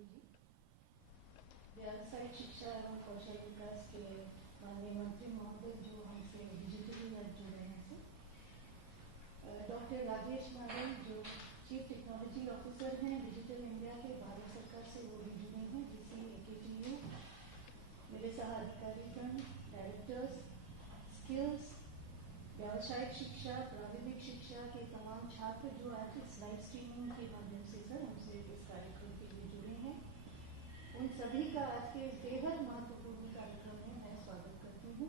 गांधी जी, व्यावसायिक शिक्षा एवं कौशल विकास के माननीय मंत्री महोदय जो हमसे डिजिटली आज जुड़े हैं सर, डॉक्टर राजेश माधव जो चीफ टेक्नोलॉजी ऑफिसर हैं डिजिटल इंडिया के भारत सरकार से, वो भी जुड़े हैं GCAKTU, मेरे सह अधिकारीगण, डायरेक्टर्स, स्किल्स, व्यावसायिक शिक्षा, प्राविधिक शिक्षा के तमाम छात्र जो आज इस लाइव स्ट्रीमिंग के माध्यम से सर हमसे इस कार्यक्रम के लिए जुड़े हैं, उन सभी का आज के बेहद महत्वपूर्ण कार्यक्रम में मैं स्वागत करती हूँ।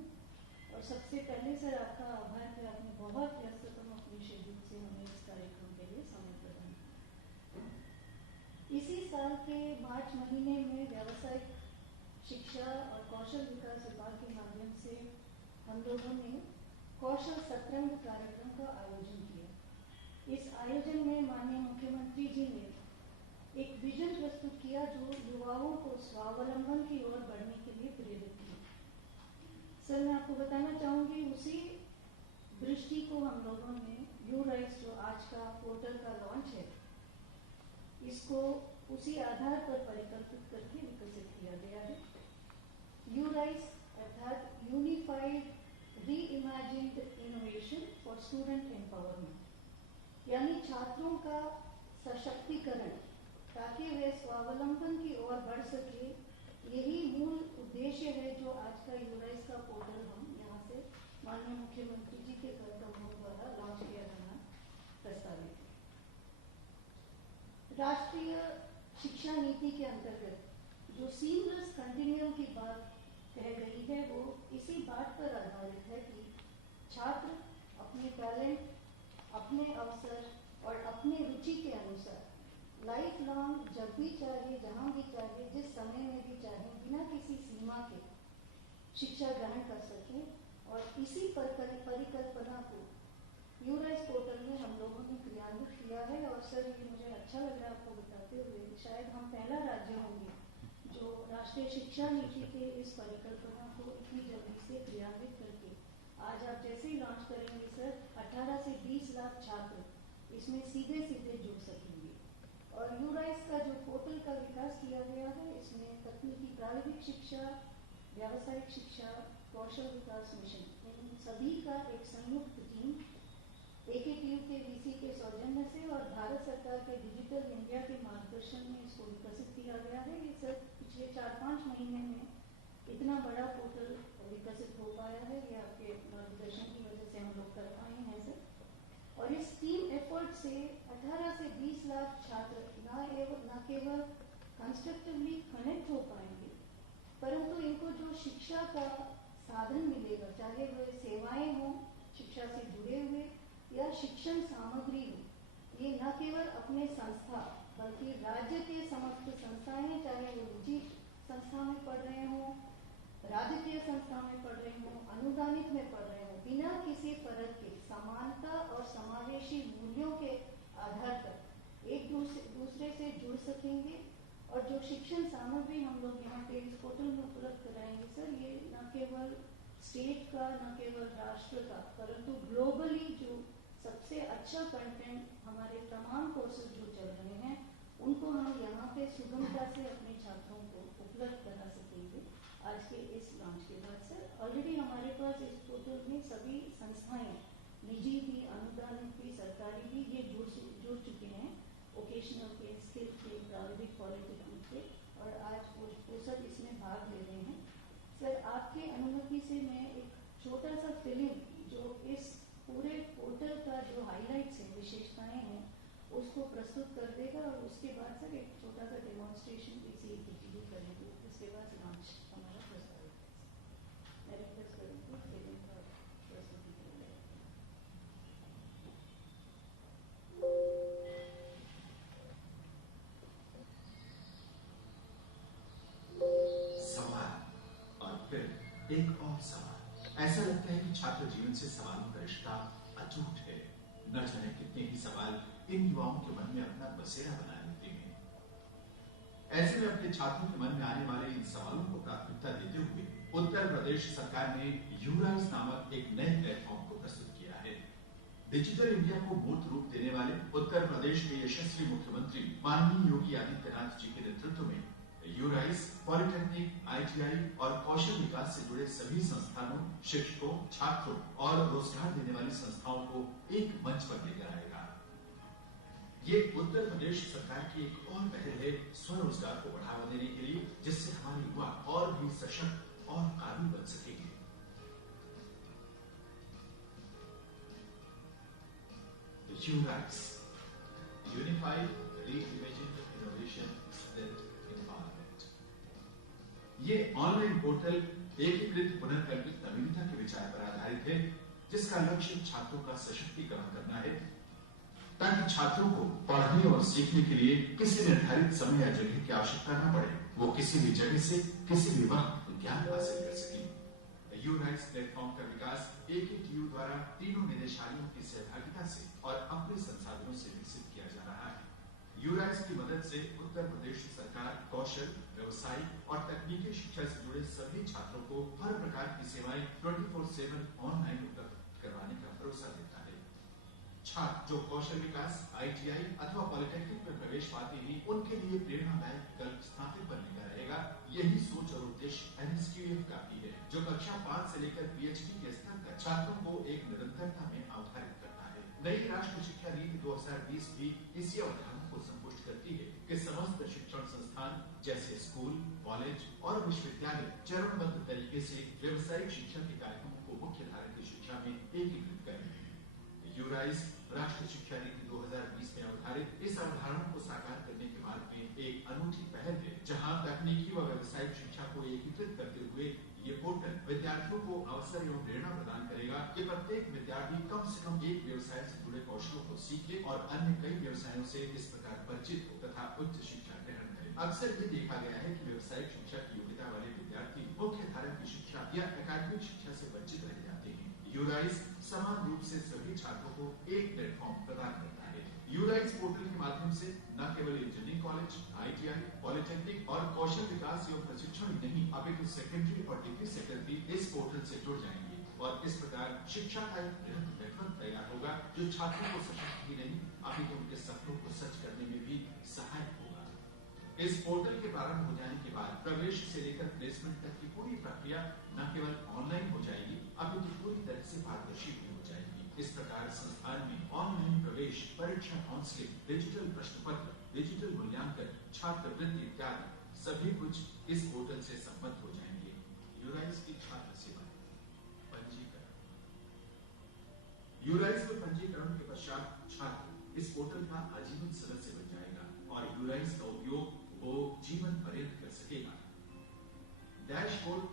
और सबसे पहले सर आपका आभार कि आपने बहुत व्यस्ततम अपनी शेड्यूल से हमें इस कार्यक्रम के लिए समय प्रदान किया। इसी साल के मार्च महीने में व्यावसायिक शिक्षा और कौशल विकास विभाग के माध्यम से हम लोगों ने कौशल सतरंग कार्यक्रम का आयोजन किया। इस आयोजन में माननीय मुख्यमंत्री जी ने एक विजन प्रस्तुत किया जो युवाओं को स्वावलंबन की ओर बढ़ने के लिए प्रेरित किया। सर मैं आपको बताना चाहूंगी, उसी दृष्टि को हम लोगों ने यूराइस जो आज का पोर्टल का लॉन्च है, इसको उसी आधार पर परिकल्पित करके विकसित किया गया है। यूराइस अर्थात unified reimagined innovation for student empowerment, यानी छात्रों का सशक्तिकरण ताकि वे स्वावलंबन की ओर बढ़ सके, यही मूल उद्देश्य है जो आज का यूराइस का पोर्टल हम यहाँ से माननीय मुख्यमंत्री जी के कर्तव्यों द्वारा लॉन्च किया जाना प्रस्तावित है। राष्ट्रीय शिक्षा नीति के अंतर्गत जो सीमलेस कंटिन्यूम की बात कह गई है, वो इसी बात पर आधारित है कि छात्र अपने टैलेंट, अपने अवसर और अपने रुचि के अनुसार लाइफ लॉन्ग जब भी चाहे, जहां भी चाहे, जिस समय में भी चाहे, बिना किसी सीमा के शिक्षा ग्रहण कर सके। और इसी परिकल्पना को यूराइस पोर्टल में हम लोगों ने क्रियान्वित किया है। और सर ये मुझे अच्छा लग रहा है आपको बताते हुए, शायद हम पहला राज्य होंगे जो राष्ट्रीय शिक्षा नीति के इस परिकल्पना को इतनी जल्दी से क्रियान्वित करके आज आप जैसे ही लॉन्च करेंगे सर, 18 से 20 लाख छात्र इसमें सीधे सीधे जुड़ सकेंगे। और यूराइस का जो पोर्टल का विकास किया गया है, इसमें तकनीकी प्राविधिक शिक्षा, व्यावसायिक शिक्षा, कौशल विकास मिशन, इन सभी का एक संयुक्त टीम AKTU के VC के सौजन्य से और भारत सरकार के डिजिटल इंडिया के मार्गदर्शन में इसको विकसित किया गया है। ये सर पिछले 4-5 महीने में इतना बड़ा पोर्टल विकसित हो पाया है, ये आपके मार्गदर्शन की वजह से हम लोग कर पाए हैं सर। और इस टीम एफर्ट से 18 से 20 लाख छात्र न केवल कंस्ट्रक्टिवली कनेक्ट हो पाएंगे, परंतु इनको जो शिक्षा का साधन मिलेगा, चाहे वह सेवाएं हों शिक्षा से जुड़े हुए या शिक्षण सामग्री हो, ये न केवल अपने संस्था बल्कि राज्य के समस्त संस्थाएं, चाहे वो निजी संस्था में पढ़ रहे हों, राजकीय संस्था में पढ़ रहे हों, अनुदानित में पढ़ रहे हों, बिना किसी फर्क के समानता और समावेशी मूल्यों के आधार पर एक दूसरे से जुड़ सकेंगे। और जो शिक्षण सामग्री हम लोग यहाँ पे इस पोर्टल में उपलब्ध कराएंगे सर, ये न केवल स्टेट का, न केवल राष्ट्र का, परंतु ग्लोबली जो सबसे अच्छा कंटेंट हमारे तमाम कोर्सेज जो चल रहे हैं, उनको हम यहाँ पे सुगमता से अपने छात्रों को उपलब्ध करा सकेंगे आज के इस लॉन्च के बाद सर। ऑलरेडी हमारे पास इस पोर्टल में सभी संस्थाएं, निजी भी, अनुदानित भी, सरकारी भी, ये जुड़ चुके हैं, वोकेशनल के, स्किल के, प्राविधिक पॉलिटेक्निक के, और आज वो सब इसमें भाग ले रहे हैं सर। आपके अनुमति से मैं एक छोटा सा फिल्म जो इस पूरे पोर्टल का जो हाइलाइट्स हैं, विशेषताएं हैं, उसको प्रस्तुत कर देगा और उसके बाद सर एक छोटा सा डेमोन्स्ट्रेशन इसी AKTU करेंगे। उसके बाद लॉन्च हमारा प्रस्तावित है। मैं रिक्वेस्ट करूँगी फिल्म का प्रस्तुति के लिए। सवाल और फिर एक और सवाल। ऐसा लगता है कि छात्र जीवन से सवालों का रिश्ता अटूट है। न जाने कितने ही सवाल इन युवाओं के मन में अपना बसेरा बना लेते हैं। ऐसे में अपने छात्रों के मन में आने वाले इन सवालों को प्राथमिकता देते हुए उत्तर प्रदेश सरकार ने यूराइस नामक एक नए प्लेटफॉर्म को प्रस्तुत किया है। डिजिटल इंडिया को मूर्त रूप देने वाले उत्तर प्रदेश के यशस्वी मुख्यमंत्री माननीय योगी आदित्यनाथ जी के नेतृत्व में यूराइस, पॉलिटेक्निक, ITI और कौशल विकास से जुड़े सभी संस्थानों, शिक्षकों, छात्रों और रोजगार देने वाली संस्थाओं को एक मंच पर लेकर आएगा। ये उत्तर प्रदेश सरकार की एक और पहल है स्वरोजगार को बढ़ावा देने के लिए, जिससे हमारे युवा और भी सशक्त और काबिल बन सकेंगे। यूराइस, यूनिफाइड री-इमेजिंग इनोवेशन स्प्लिट एम्पावरमेंट। ये ऑनलाइन पोर्टल एकीकृत पुनर्कल्पित नवीनता के विचार पर आधारित है, जिसका लक्ष्य छात्रों का सशक्तिकरण करना है, ताकि छात्रों को पढ़ने और सीखने के लिए किसी निर्धारित समय या जगह की आवश्यकता न पड़े। वो किसी भी जगह से किसी भी वक्त ज्ञान हासिल कर सके। यूराइस प्लेटफॉर्म का विकास AKTU द्वारा तीनों निदेशालयों की सहभागिता से और अपने संसाधनों से विकसित किया जा रहा है। यूराइस की मदद से उत्तर प्रदेश सरकार कौशल, व्यवसायिक और तकनीकी शिक्षा से जुड़े सभी छात्रों को हर प्रकार की सेवाएं 24/7 ऑनलाइन उपलब्ध करवाने का भरोसा देता है। छात्र जो कौशल विकास, ITI अथवा पॉलिटेक्निक में प्रवेश पाते ही उनके लिए प्रेरणादायक विकल्प स्थापित बनने का रहेगा। यही सोच और उद्देश्य NSQF का भी है, जो कक्षा 5 से लेकर PhD के स्तर तक छात्रों को एक निरंतरता में अवधारित करता है। नई राष्ट्रीय शिक्षा नीति 2020 भी इसी अवधारणा को संपुष्ट करती है कि समस्त शिक्षण संस्थान जैसे स्कूल, कॉलेज और विश्वविद्यालय चरणबद्ध तरीके से व्यावसायिक शिक्षा के कार्यक्रमों को मुख्य धारा की शिक्षा में एकीकृत करें। यूराइस राष्ट्रीय शिक्षा नीति 2020 में अवधारित इस अवधारणा को साकार करने के मार्ग में एक अनूठी पहल है, जहां तकनीकी व व्यावसायिक शिक्षा को एकीकृत करते हुए ये पोर्टल विद्यार्थियों को अवसर एवं प्रेरणा प्रदान करेगा कि प्रत्येक विद्यार्थी कम से कम एक व्यवसाय से जुड़े कौशलों को सीखे और अन्य कई व्यवसायों से इस प्रकार परिचित हो तथा उच्च शिक्षा ग्रहण करे। अक्सर ये देखा गया है कि व्यवसायिक शिक्षा की योग्यता वाले विद्यार्थी मुख्य धारा की शिक्षा या अकादमिक शिक्षा से वंचित रह जाते हैं। यूराइस समान रूप से सभी छात्रों को एक प्लेटफॉर्म प्रदान करता है। यूराइस पोर्टल के माध्यम से न केवल इंजीनियरिंग कॉलेज, ITI, पॉलिटेक्निक और कौशल विकास एवं प्रशिक्षण ही नहीं, अपितु सेकेंडरी और डिग्री सेक्टर भी इस पोर्टल से जुड़ जाएंगे और इस प्रकार शिक्षा का एक बृहद नेटवर्क तैयार होगा, जो छात्रों को सशक्त ही नहीं, अपितु उनके सपनों को सच करने में भी सहायक होगा। इस पोर्टल के प्रारंभ हो जाने के बाद प्रवेश से लेकर प्लेसमेंट तक की पूरी प्रक्रिया न केवल ऑनलाइन हो जाएगी, अपितु पूरी तरह से पारदर्शी भी हो जाएगी। इस प्रकार संस्थान में ऑनलाइन प्रवेश, परीक्षा, काउंसलिंग, डिजिटल प्रश्न पत्र, डिजिटल मूल्यांकन, छात्रवृत्ति इत्यादि सभी कुछ इस पोर्टल से संबद्ध हो जाएंगे। यूराइस की छात्र सेवा पंजीकरण। यूराइस में पंजीकरण के पश्चात छात्र इस पोर्टल का आजीवन सदस्य बन जाएगा और यूराइस का उपयोग वो जीवन पर्यंत कर सकेगा। डैशबोर्ड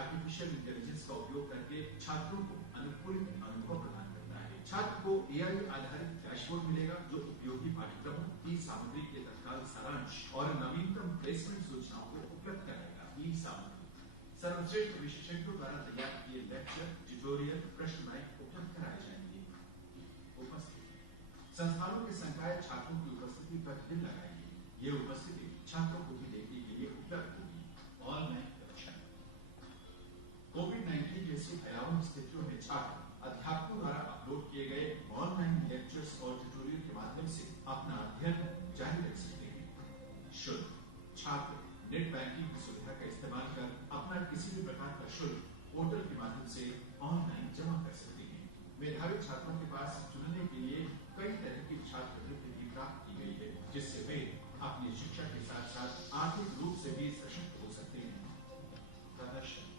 आर्टिफिशियल इंटेलिजेंस का उपयोग करके छात्रों को अनुकूलित अनुभव प्रदान करता है। छात्र को AI आधारित डैशबोर्ड मिलेगा, जो उपयोगी पाठ्यक्रमों की सामग्री के तत्काल सारांश और नवीनतम प्लेसमेंट सूचनाओं को उपलब्ध कराएगा। सामग्री सर्वश्रेष्ठ विशेषज्ञों द्वारा तैयार किए लेक्चर, ट्यूटोरियल, प्रश्न बैंक उपलब्ध कराए जाएंगे। उपस्थिति संस्थानों के संकाय छात्रों की उपस्थिति प्रतिदिन लगाएंगे। ये उपस्थिति छात्रों को भी देखने के लिए उपलब्ध होगी। ऑनलाइन कक्षा। कोविड-19 जैसी भयावह स्थितियों में छात्र अध्यापकों द्वारा अपलोड किए गए ऑनलाइन लेक्चर्स और ट्यूटोरियल के माध्यम से अपना अध्ययन जारी रख सकते हैं। शुल्क छात्र नेट बैंकिंग की सुविधा का इस्तेमाल कर अपना किसी भी प्रकार का शुल्क पोर्टल के माध्यम से ऑनलाइन जमा कर सकते हैं। मेधावी छात्रों के पास चुनने के लिए कई तरह की छात्रवृत्ति भी प्राप्त की गई है, जिससे वे अपनी शिक्षा के साथ साथ आर्थिक रूप से भी सशक्त हो सकते हैं। प्रदर्शन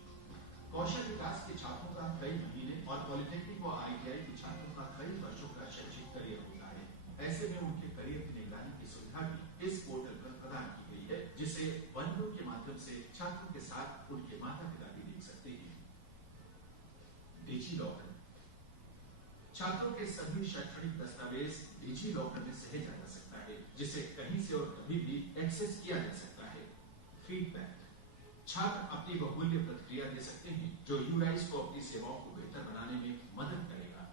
कौशल विकास के छात्रों का कई महीने और पॉलिटेक्निक व ITI के छात्रों का कई वर्षों का शैक्षिक करियर होता है। ऐसे में उनके करियर की निगरानी की सुविधा भी इस पोर्टल पर प्रदान की गई है, जिसे बंधुओं के माध्यम से छात्रों के साथ उनके माता पिता भी देख सकते हैं। डिजी लॉकर छात्रों के सभी शैक्षणिक दस्तावेज डिजी लॉकर में सहेजा जा सकता है, जिसे कहीं से और कभी भी एक्सेस किया जा सकता है। फीडबैक छात्र अपनी बहुमूल्य प्रतिक्रिया दे सकते हैं, जो यूराइस को अपनी सेवाओं को बेहतर बनाने में मदद करेगा।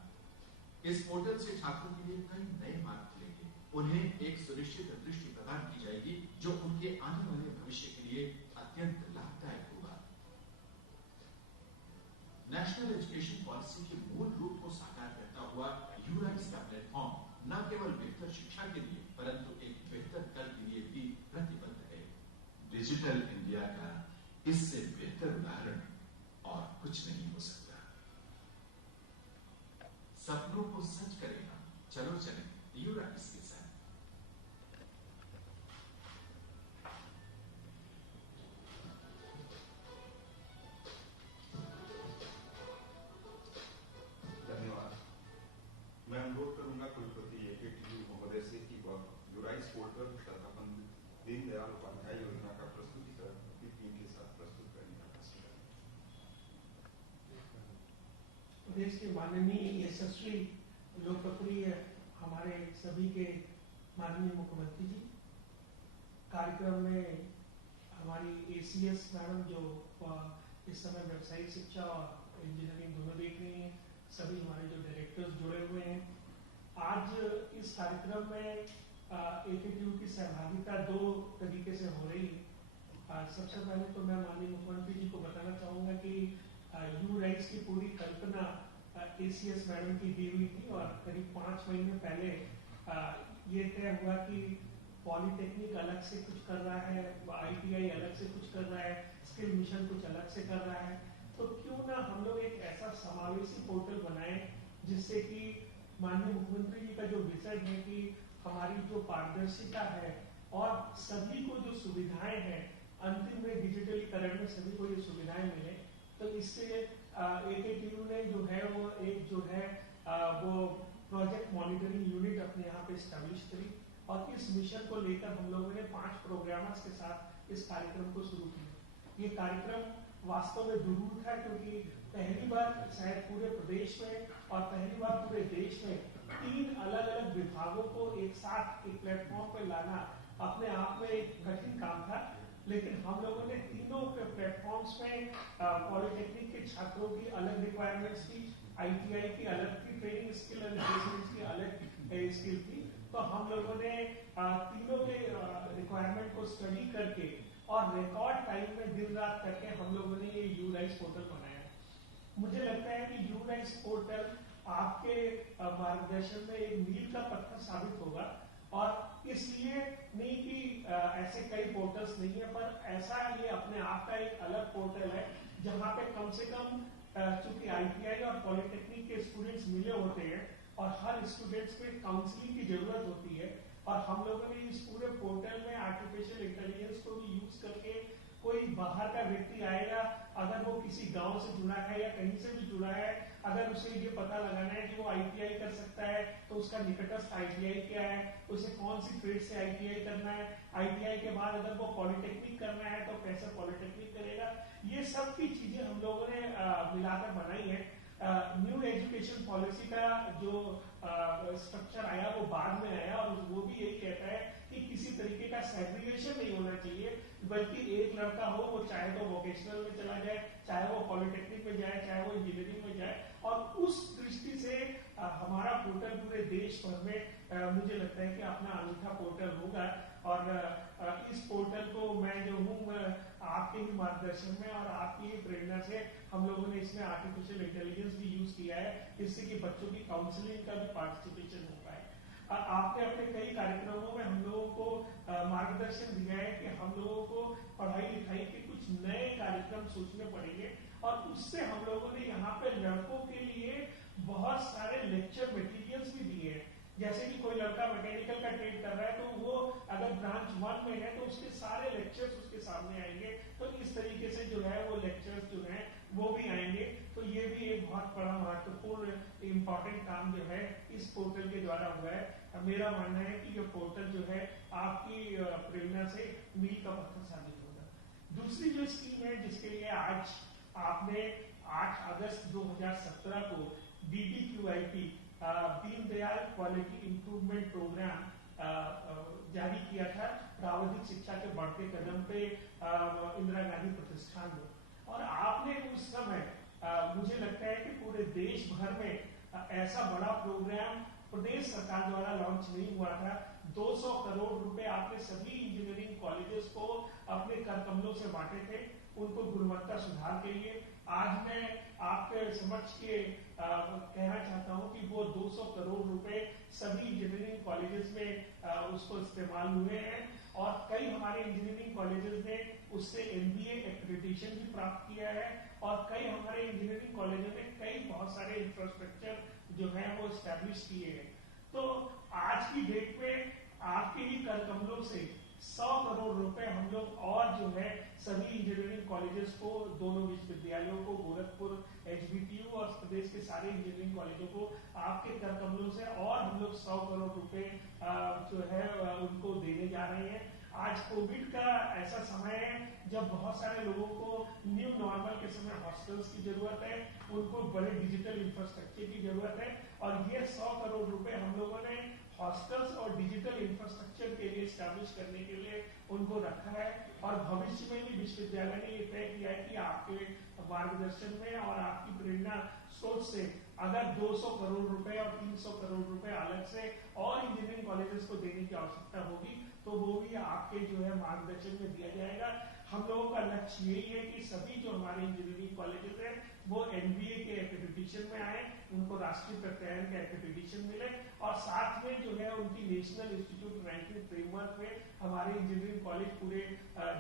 इस पोर्टल से छात्रों के लिए कई नए मार्ग खुलेंगे। उन्हें एक सुनिश्चित दृष्टि प्रदान की जाएगी, जो उनके आने वाले भविष्य के लिए अत्यंत लाभदायक होगा। नेशनल एजुकेशन पॉलिसी के मूल रूप को साकार करता हुआ यूराइस का प्लेटफॉर्म न केवल बेहतर शिक्षा के लिए परंतु एक बेहतर कल के लिए भी प्रतिबद्ध है। डिजिटल इंडिया का इससे बेहतर उदाहरण और कुछ नहीं हो सकता। सपनों को सच करेगा, चलो चलें यूराइस के साथ। धन्यवाद। मैं अनुरोध करूंगा कुलपति AKTU महोदय से कि वह यूराइस पोर्टल तथा दीनदयाल उपाध्याय योजना का प्रस्तुतिकरण अपनी टीम के साथ प्रस्तुत करने का प्रश्न करें। प्रदेश के माननीय यशस्वी लोकप्रिय हमारे सभी के माननीय मुख्यमंत्री जी, कार्यक्रम में हमारी ACS मैडम जो इस समय व्यावसायिक शिक्षा और इंजीनियरिंग दोनों देख रही हैं, सभी हमारे जो डायरेक्टर्स जुड़े हुए हैं। आज इस कार्यक्रम में AKTU की सहभागिता दो तरीके से हो रही है। सबसे पहले तो मैं माननीय मुख्यमंत्री जी को बताना चाहूँगा कि यूराइस की पूरी कल्पना ACS मैडम की दी हुई थी और करीब 5 महीने पहले ये तय हुआ कि पॉलिटेक्निक अलग से कुछ कर रहा है, ITI अलग से कुछ कर रहा है, स्किल मिशन कुछ अलग से कर रहा है, तो क्यों ना हम लोग एक ऐसा समावेशी पोर्टल बनाएं जिससे कि माननीय मुख्यमंत्री जी का जो विजन है कि हमारी जो पारदर्शिता है और सभी को जो सुविधाएं हैं अंतिम में डिजिटलीकरण में सभी को ये सुविधाएं मिले, तो इससे AKTU ने जो है वो एक जो है वो प्रोजेक्ट मॉनिटरिंग यूनिट अपने यहाँ पे स्टैब्लिश करी और इस मिशन को लेकर हम लोगों ने 5 प्रोग्रामर्स के साथ इस कार्यक्रम को शुरू किया। ये कार्यक्रम वास्तव में दुरूह था क्योंकि पहली बार शायद पूरे प्रदेश में और पहली बार पूरे देश में 3 अलग अलग विभागों को एक साथ एक प्लेटफॉर्म पे लाना अपने आप में एक कठिन काम था, लेकिन हम लोगों ने तीनों प्लेटफॉर्म्स में पॉलिटेक्निक के छात्रों की अलग रिक्वायरमेंट्स थी, ITI की अलग थी, ट्रेनिंग स्किल एंड प्लेसमेंट्स की अलग स्किल थी, तो हम लोगों ने तीनों के रिक्वायरमेंट को स्टडी करके और रिकॉर्ड टाइम में दिन रात करके हम लोगों ने ये यूराइस पोर्टल बनाया। मुझे लगता है कि यूराइस पोर्टल आपके मार्गदर्शन में एक मील का पत्थर साबित होगा और इसलिए नहीं कि ऐसे कई पोर्टल्स नहीं है, पर ऐसा ये अपने आप का एक अलग पोर्टल है जहाँ पे कम से कम चूंकि ITI और पॉलिटेक्निक के स्टूडेंट्स मिले होते हैं और हर स्टूडेंट्स को काउंसलिंग की जरूरत होती है और हम लोगों ने इस पूरे पोर्टल में आर्टिफिशियल इंटेलिजेंस को भी यूज करके कोई बाहर का व्यक्ति आएगा, अगर वो किसी गांव से जुड़ा है या कहीं से भी जुड़ा है, अगर उसे ये पता लगाना है कि वो ITI कर सकता है तो उसका निकटस्थ ITI क्या है, उसे कौन सी ट्रेड से ITI करना है, ITI के बाद अगर वो पॉलिटेक्निक करना है तो कैसे पॉलिटेक्निक करेगा, ये सब की चीजें हम लोगों ने मिलाकर बनाई है। न्यू एजुकेशन पॉलिसी का जो स्ट्रक्चर आया वो बाद में आया और वो भी यही कहता है कि किसी तरीके का सेग्रीगेशन नहीं होना चाहिए, बल्कि एक लड़का हो वो चाहे तो वोकेशनल में चला जाए, चाहे वो पॉलिटेक्निक में जाए, चाहे वो इंजीनियरिंग में जाए, और उस दृष्टि से हमारा पोर्टल पूरे देश भर में मुझे लगता है कि अपना अनूठा पोर्टल होगा और इस पोर्टल को मैं जो हूँ आपके ही मार्गदर्शन में और आपकी ही प्रेरणा से हम लोगों ने इसमें आर्टिफिशियल इंटेलिजेंस भी यूज किया है, जिससे कि बच्चों की काउंसलिंग का भी पार्टिसिपेशन हो पाए। आपने अपने कई कार्यक्रमों में हम लोगों को मार्गदर्शन दिया है कि हम लोगों को पढ़ाई लिखाई के कुछ नए कार्यक्रम सोचने पड़ेंगे और उससे हम लोगों ने यहाँ पे लड़कों के लिए बहुत सारे लेक्चर मटेरियल्स भी दिए हैं। जैसे कि कोई लड़का मैकेनिकल का ट्रेड कर रहा है तो वो अगर ब्रांच 1 में है तो उसके सारे लेक्चर्स उसके सामने आएंगे, तो इस तरीके से जो है वो लेक्चर्स जो है वो भी आएंगे। तो ये भी एक बहुत बड़ा महत्वपूर्ण इम्पोर्टेंट काम जो है इस पोर्टल के द्वारा हुआ है। मेरा मानना है कि ये पोर्टल जो है आपकी प्रेरणा से मील का पत्थर साबित होगा। दूसरी जो स्कीम है जिसके लिए आज आपने 8 अगस्त 2017 को DDQIP Deendayal quality improvement programme जारी किया था प्रावधिक शिक्षा के बढ़ते कदम पे इंदिरा गांधी प्रतिष्ठान में, और आपने उस समय मुझे लगता है कि पूरे देश भर में ऐसा बड़ा प्रोग्राम प्रदेश सरकार द्वारा लॉन्च नहीं हुआ था। 200 करोड़ रुपए आपने सभी इंजीनियरिंग कॉलेजेस को अपने कर कमलों से बांटे थे। उनको गुणवत्ता सुधार के लिए आज मैं आपके समक्ष के कहना चाहता हूं कि वो 200 करोड़ रुपए सभी इंजीनियरिंग कॉलेजेस में उसको इस्तेमाल हुए हैं और कई हमारे इंजीनियरिंग कॉलेजेस ने उससे MBA एक्रेडिटेशन भी प्राप्त किया है और कई हमारे इंजीनियरिंग कॉलेजों में कई बहुत सारे इंफ्रास्ट्रक्चर जो है वो एस्टैब्लिश किए हैं। तो आज की डेट में आपके ही कर कमलों से 100 करोड़ रुपए हम लोग और जो है सभी इंजीनियरिंग कॉलेजेस को, दोनों विश्वविद्यालयों को, गोरखपुर HBTU और प्रदेश के सारे इंजीनियरिंग कॉलेजों को आपके कर कमलों से और हम लोग 100 करोड़ रुपए जो है उनको देने जा रहे हैं। आज कोविड का ऐसा समय है जब बहुत सारे लोगों को न्यू नॉर्मल के समय हॉस्टल्स की जरूरत है, उनको बड़े डिजिटल इंफ्रास्ट्रक्चर की जरूरत है और ये 100 करोड़ रुपए हम लोगों ने हॉस्टल्स और डिजिटल इंफ्रास्ट्रक्चर के लिए स्टैब्लिश करने के लिए उनको रखा है और भविष्य में भी विश्वविद्यालय ने ये तय किया है कि आपके मार्गदर्शन में और आपकी प्रेरणा सोच से अगर 200 करोड़ रुपए और 300 करोड़ रुपए अलग से और इंजीनियरिंग कॉलेजेस को देने की आवश्यकता होगी तो वो भी आपके जो है मार्गदर्शन में दिया जाएगा। हम लोगों का लक्ष्य यही है कि सभी जो हमारे इंजीनियरिंग कॉलेजेस हैं वो NBA के एक्रेडिटेशन में आए, उनको राष्ट्रीय प्रत्यायन का एक्रेडिटेशन मिले और साथ में जो है उनकी नेशनल इंस्टीट्यूट रैंकिंग फ्रेमवर्क में हमारे इंजीनियरिंग कॉलेज पूरे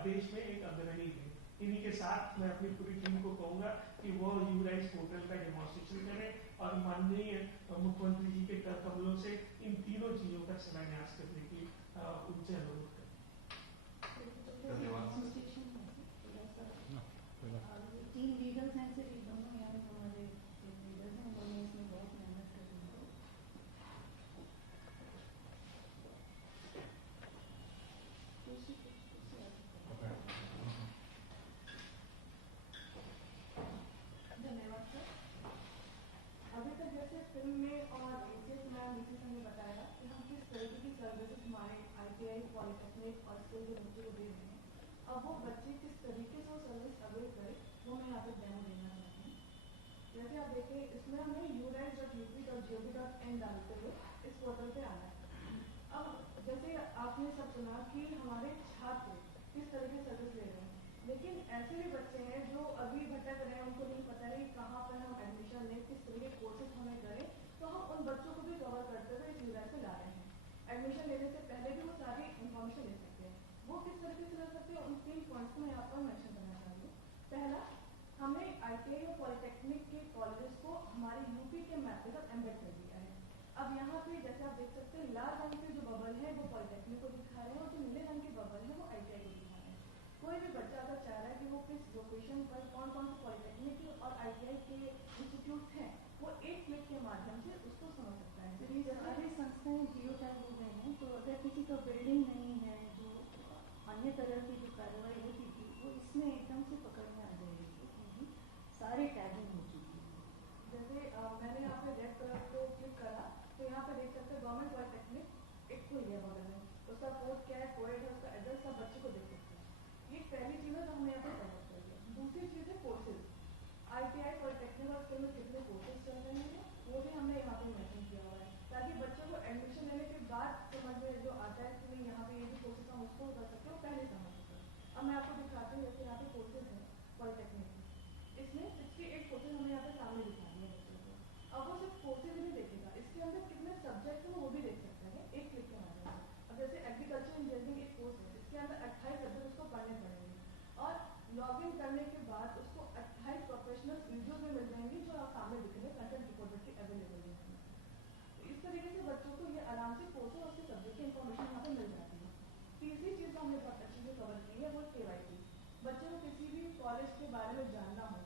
देश में एक अग्रणी है। इन्हीं के साथ मैं अपनी पूरी टीम को कहूंगा कि वो यूराइज पोर्टल का डेमोन्स्ट्रेशन करें और माननीय मुख्यमंत्री जी के कर कमलों से इन तीनों चीजों का शिलान्यास करने की उनसे अनुरोध करें। धन्यवाद। तीन लीगल साइंस से दोनों यहाँ हमारे लीडर्स हैं, उन्होंने इसमें बहुत मेहनत करी है। धन्यवाद सर। अभी तक जैसे फिल्म में और ACS मैम ने बताया कि हम किस तरीके की सर्विसेज हमारे ITI, पॉलिटेक्निक और स्किल यूनिवर्सिटी को दे रहे हैं। अब वो बच्चे किस तरीके से वो सर्विस अवेल करें वो मैं यहाँ पे डेमो देना चाहती हूँ। जैसे आप देखें इसमें हमें urice.up.gov.in डालते हुए इस पोर्टल पे आना है। अब जैसे आपने सब सुना कि हमारे छात्र किस तरह की सर्विस ले रहे हैं, लेकिन ऐसे भी बच्चे हैं जो अभी भटक रहे हैं, उनको नहीं पता है कहाँ पर हम एडमिशन लें, किस तरह के कोर्सेज हमें करें, तो हम उन बच्चों को भी कवर करते हुए इस यूराइस पे ला रहे हैं। एडमिशन लेने से पहले भी वो सारी इन्फॉर्मेशन ले सकते हैं। वो किस तरीके से ले सकते हैं, उन 3 पॉइंट्स को मैं यहाँ पर मेंशन करना चाहती हूँ। पहला, हमने ITI और पॉलिटेक्निक के कॉलेजेस को हमारे यूपी के मैप के साथ एम्बेड कर दिया है। अब यहाँ पे जैसे आप देख सकते हैं लाल रंग के जो बबल है वो पॉलिटेक्निक को दिखा रहे हैं और जो नीले रंग के बबल है वो ITI को दिखा रहे हैं। कोई भी बच्चा अगर चाह रहा है कि वो किस लोकेशन पर कौन कौन से पॉलिटेक्निक और ITI के इंस्टीट्यूट हैं, वो एक क्लिक के माध्यम से उसको समझ सकता है। तो ये सारी संस्थाएं जियो टैग हो गए हैं, तो अगर किसी का बिल्डिंग नहीं है, जो अन्य तरह की जो कार्रवाई होती थी वो इसमें एकदम से पकड़ में आ जाएगी क्योंकि सारे टैगिंग हो चुकी है। जैसे मैंने यहाँ पे रेड कलर को क्लिक करा तो यहाँ पे देख सकते हैं गवर्नमेंट पॉलिटेक्निक एक खुल गया बगल में, उसका कोड क्या है, कोड है, उसका एड्रेस सब बच्चे को देख सकते हैं। ये पहली चीज़ है जो हमने यहाँ पे कवर कर दिया। दूसरी चीज़ है कोर्सेज। ITI पॉलिटेक्निक और स्किल में कितने कोर्सेज चल रहे हैं वो भी हमने यहाँ पे मेंशन किया हुआ है ताकि बच्चों को एडमिशन लेने के बाद समझ में जो आता है कि यहाँ पे ये भी कोर्सेज हम उसको कर सकते हो पहले समझ सकते हो। अब मैं आपको दिखाती हूँ जैसे यहाँ पे कोर्सेज हैं पॉलिटेक्निक में, इसमें 68 कोर्सेज हमने यहाँ पे सामने दिखा दिए बच्चों को। अब वो सिर्फ कोर्सेज ही नहीं देखेगा, इसके अंदर कितने सब्जेक्ट हैं वो भी देख सकता है एक क्लिक के माध्यम से। अब जैसे एग्रीकल्चर इंजीनियरिंग एक कोर्स है, इसके अंदर 28 सब्जेक्ट उसको पढ़ने पड़ेंगे और लॉग इन करने के बाद उसको 28 प्रोफेशनल वीडियो में मिल जाएंगे जो आप सामने दिख रहे हैं कंटेंट रिपोर्टेड के अवेलेबल है। तो इस तरीके से बच्चों को ये आराम से कोर्स और उसके सब्जेक्ट की इन्फॉर्मेशन यहाँ पे मिल जाती है। तीसरी चीज़ हमने बहुत अच्छे से कवर की है वो KYC। बच्चों को किसी भी कॉलेज के बारे में जानना हो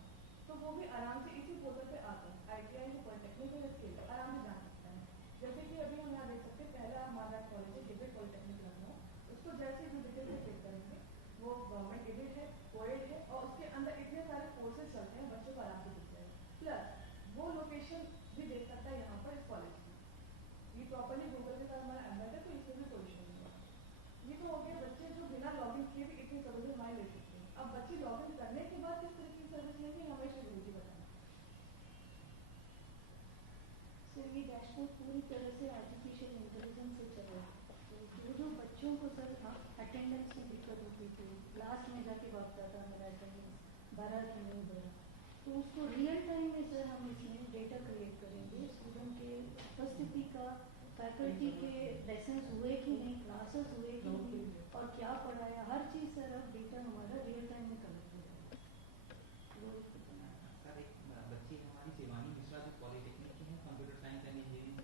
तो वो भी आराम से इसी पोर्टल पे आकर ITI को पॉलिटेक्निक या स्किल आराम से जान सकता है। जैसे कि अभी हम यहाँ देख सकते हैं पहला हमारा कॉलेज है एडेड पॉलिटेक्निक लखनऊ, उसको जैसे भी डिटेल से क्लिक करेंगे वो गवर्नमेंट एडेड है, कोएड है और उसके अंदर इतने सारे कोर्सेज चलते हैं बच्चों को आराम से दिख जाएगा। प्लस वो लोकेशन भी देख सकता है यहाँ पर इस कॉलेज की, ये प्रॉपरली गूगल के साथ हमारा एम्बेड है तो इसमें भी कोई इशू नहीं है। ये तो हो गया बच्चे जो बिना लॉगिन किए भी इतनी सर्विस हमारे ले सकते हैं। अब बच्चे लॉगिन करने के बाद किस तरह की सर्विस लेंगे हमें शुरू बताना। सर ये डैशबोर्ड पूरी तरह से आर्टिफिशियल इंटेलिजेंस से चला है। तो जो बच्चों को सर अटेंडेंस में दिक्कत होती थी, क्लास में जाके भागता था मेरा अटेंडेंस, भरा कि नहीं भरा, तो उसको रियल टाइम में सर हम इसमें डेटा कलेक्ट करेंगे, स्टूडेंट के उपस्थिति का, फैकल्टी के लेसन्स हुए कि नहीं, क्लासेस हुए कि नहीं, और क्या पढ़ाया, हर चीज़ सर अब डेटा हमारा रियल टाइम में कलेक्ट हो जाएगा। सर एक बच्ची हमारी शिवानी मिश्रा जो पॉलिटेक्निक की है, कंप्यूटर साइंस एंड इंजीनियरिंग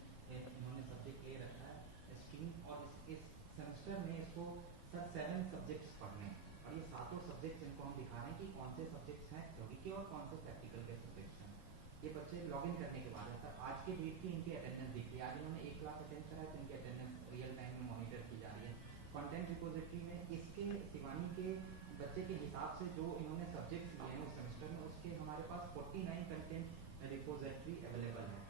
इन्होंने सब्जेक्ट ले रखा है स्ट्रीम, और इस सेमेस्टर में इसको सर 7 सब्जेक्ट्स पढ़ने हैं, और ये 7 सब्जेक्ट्स इनको हम दिखा रहे हैं कि कौन से सब्जेक्ट्स हैं थ्योरी के और कौन से प्रैक्टिकल के सब्जेक्ट्स हैं। ये बच्चे लॉगिन करने के बाद है सर, आज के डेट की इनकी अटेंडेंस देखिए, आज इन्होंने 1 क्लास अटेंड करा है तो इनकी अटेंडेंस रियल टाइम में मॉनिटर की जा रही है। कंटेंट रिपोजिटरी में इसके शिवानी के बच्चे के हिसाब से जो इन्होंने सब्जेक्ट्स लिए हैं उस सेमेस्टर में, उसके हमारे पास 49 कंटेंट रिपोजिटरी अवेलेबल है।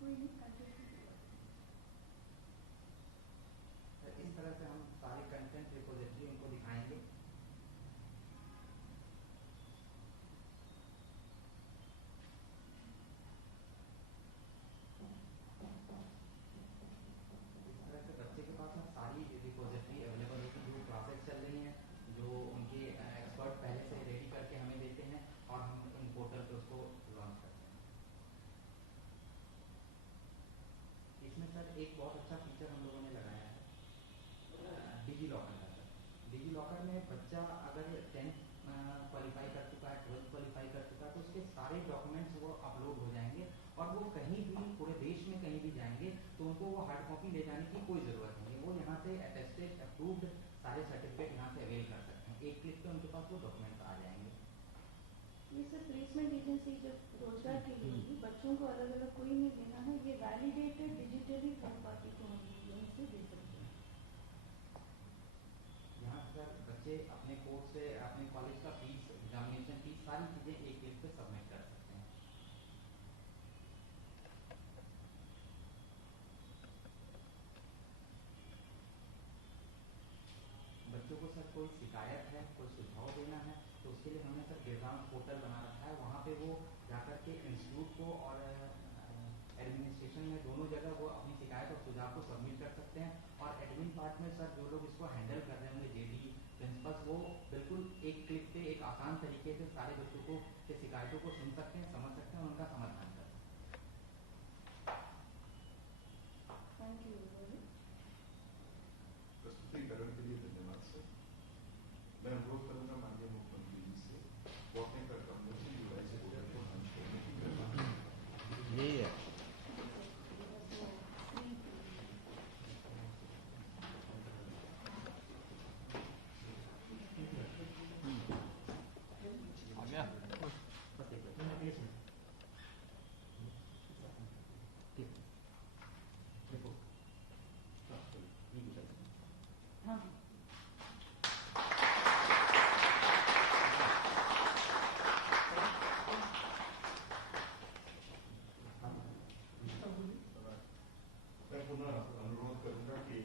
कोई नहीं, कंटेंट इस तरह से हम सारे कंटेंट रिपोजिटरी उनको दिखाएंगे। इस तरह से बच्चे के पास में सारी रिपोजिटरी अवेलेबल होती है, जो क्लासेस चल रही हैं, जो उनके एक्सपर्ट पहले से रेडी करके हमें देते हैं, और हम इन पोर्टल पे उसको लॉन्च करते हैं। इसमें सर एक बहुत अच्छा फीचर हम लोगों ने लगाया है डिजी लॉकर का। सर डिजी लॉकर में बच्चा अगर 10th क्वालिफाई कर चुका है, 12th क्वालिफाई कर चुका है, तो उसके सारे डॉक्यूमेंट्स वो अपलोड हो जाएंगे, और वो कहीं भी पूरे देश में कहीं भी जाएंगे तो उनको वो हार्ड कॉपी ले जाने की कोई ज़रूरत नहीं है। वो यहाँ से अटेस्टेड अप्रूव्ड सारे सर्टिफिकेट यहाँ से अवेल कर सकते हैं, एक क्लिक पे उनके पास वो डॉक्यूमेंट्स आ जाएंगे। ये सब प्लेसमेंट एजेंसी जब रोजगार के लिए होगी, बच्चों को अलग अलग कोई नहीं देना है, ये वैलिडेटेड डिजिटली थर्ड पार्टी को हम लोगों से दे सकते हैं। यहाँ सर बच्चे अपने कोर्स से, अपने कॉलेज का फीस, एग्जामिनेशन फीस, सारी चीज़ें एक क्लिक पे सबमिट कर सकते हैं। बच्चों को सर कोई शिकायत है, कोई सुझाव देना है, तो उसके लिए हमने सर गिरगांव पोर्टल बना रखा है। वहाँ पे वो जाकर के इंस्टीट्यूट को और एडमिनिस्ट्रेशन में दोनों जगह वो अपनी शिकायत और सुझाव को सबमिट कर सकते हैं। और एडमिन पार्ट में सर जो लोग इसको हैंडल कर रहे होंगे, जेडी प्रिंसिपल्स, वो बिल्कुल एक क्लिक पे एक आसान तरीके से सारे बच्चों को के शिकायतों को सुन सकते हैं, समझ सकते हैं और उनका समाधान कर सकते हैं। Thank you Rohit. प्रस्तुतिकरण के लिए धन्यवाद सर। मैं अनुरोध करूंगा माननीय मुख्यमंत्री जी से वोटिंग कर कम्युनिटी यूआई से पोर्टल को लॉन्च करने की कृपा। यही है। आ गया। हाँ, मैं पुनः अनुरोध करूंगा कि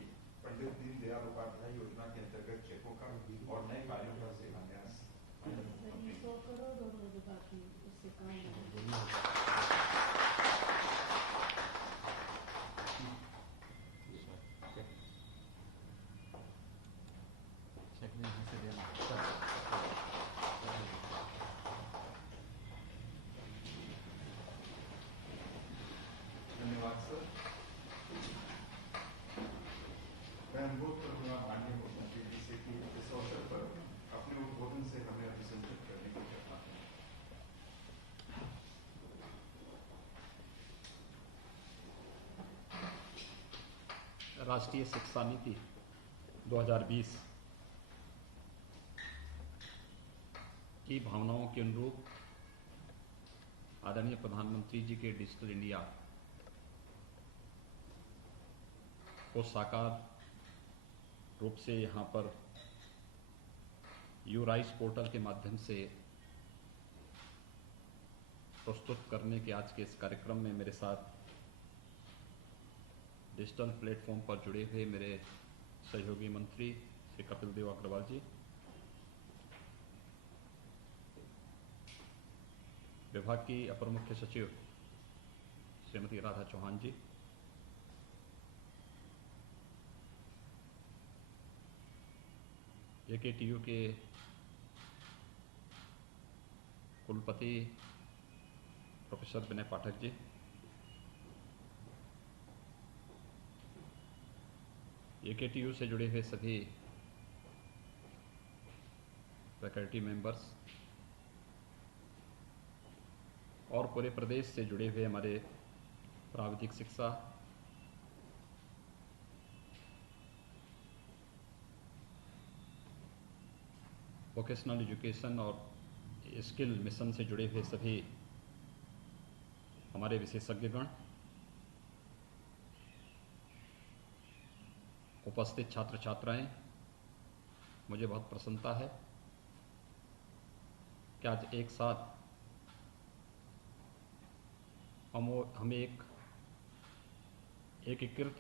पंडित दीनदयाल उपाध्याय योजना के अंतर्गत चेकों का और नए कार्यों का शिलान्यास सही 100 करोड़ और बाकी उससे काम चेक नहीं से देना। धन्यवाद सर। मैं अनुरोध करूंगा माननीय मुख्यमंत्री जी से कि इस अवसर पर अपने उद्बोधन से हमें अभिसंधित करने की कृपा करें। राष्ट्रीय शिक्षा नीति 2020 की भावनाओं के अनुरूप आदरणीय प्रधानमंत्री जी के डिजिटल इंडिया को साकार रूप से यहाँ पर यूराइस पोर्टल के माध्यम से प्रस्तुत करने के आज के इस कार्यक्रम में मेरे साथ डिजिटल प्लेटफॉर्म पर जुड़े हुए मेरे सहयोगी मंत्री श्री कपिल देव अग्रवाल जी, विभाग की अपर मुख्य सचिव श्रीमती राधा चौहान जी, AKTU के कुलपति प्रोफेसर विनय पाठक जी, AKTU से जुड़े हुए सभी फैकल्टी मेंबर्स और पूरे प्रदेश से जुड़े हुए हमारे प्राविधिक शिक्षा, वोकेशनल एजुकेशन और स्किल मिशन से जुड़े हुए सभी हमारे विशेषज्ञगण, उपस्थित छात्र छात्राएं, मुझे बहुत प्रसन्नता है कि आज एक साथ हम एक एकीकृत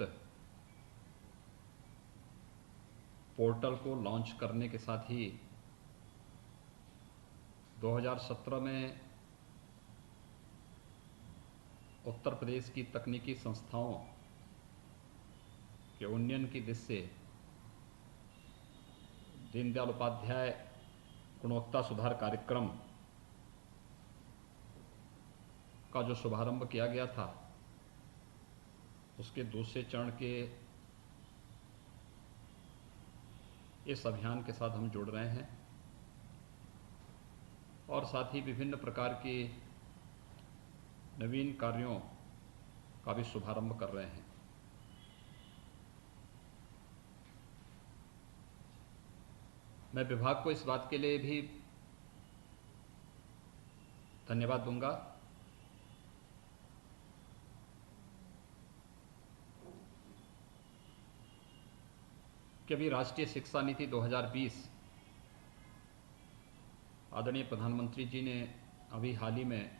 पोर्टल को लॉन्च करने के साथ ही 2017 में उत्तर प्रदेश की तकनीकी संस्थाओं के उन्नयन की दिशा से दीनदयाल उपाध्याय गुणवत्ता सुधार कार्यक्रम का जो शुभारंभ किया गया था, उसके दूसरे चरण के इस अभियान के साथ हम जुड़ रहे हैं और साथ ही विभिन्न प्रकार के नवीन कार्यों का भी शुभारंभ कर रहे हैं। मैं विभाग को इस बात के लिए भी धन्यवाद दूंगा कि अभी राष्ट्रीय शिक्षा नीति 2020 आदरणीय प्रधानमंत्री जी ने अभी हाल ही में